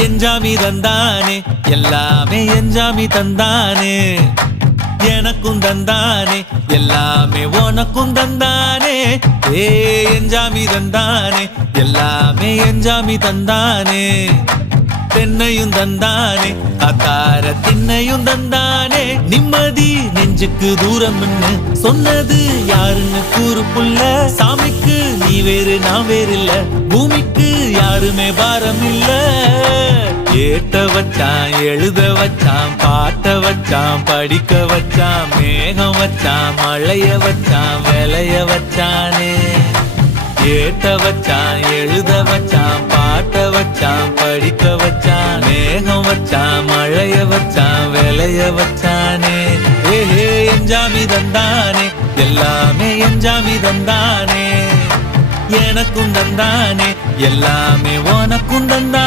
எஞ்சாமி தந்தானே எல்லாமே எஞ்சாமி தந்தானே எனக்கும் தந்தானே எல்லாமே உனக்கும் தந்தானே ஏ எஞ்சாமி தந்தானே எல்லாமே எஞ்சாமி தந்தானே தென்னையும் தந்தானே காத்தார திண்ணையும் தந்தானே நிம்மதி நெஞ்சுக்கு தூரம்னு சொன்னது யாருன்னு கூறு புள்ள சாமிக்கு நீ வேறு நான் வேறு இல்ல பூமிக்கு யாருமே பாரம் இல்ல ஏத்த வச்சான் எழுத வச்சான் பாட்ட வச்சான் படிக்க வச்சான் மேகம் வச்சான் மழைய வச்சான் விளைய வச்சானே ஏத்த வச்சான் எழுத வச்சான் பாட்ட வச்சான் படிக்க வச்சான் மேகம் வச்சான் மழைய வச்சான் விளைய வச்சானே ஏஹே எஞ்சாமி தந்தானே எல்லாமே எஞ்சாமி தந்தானே எனக்கும் தந்தானே எல்லாமே உனக்கும் தந்தானே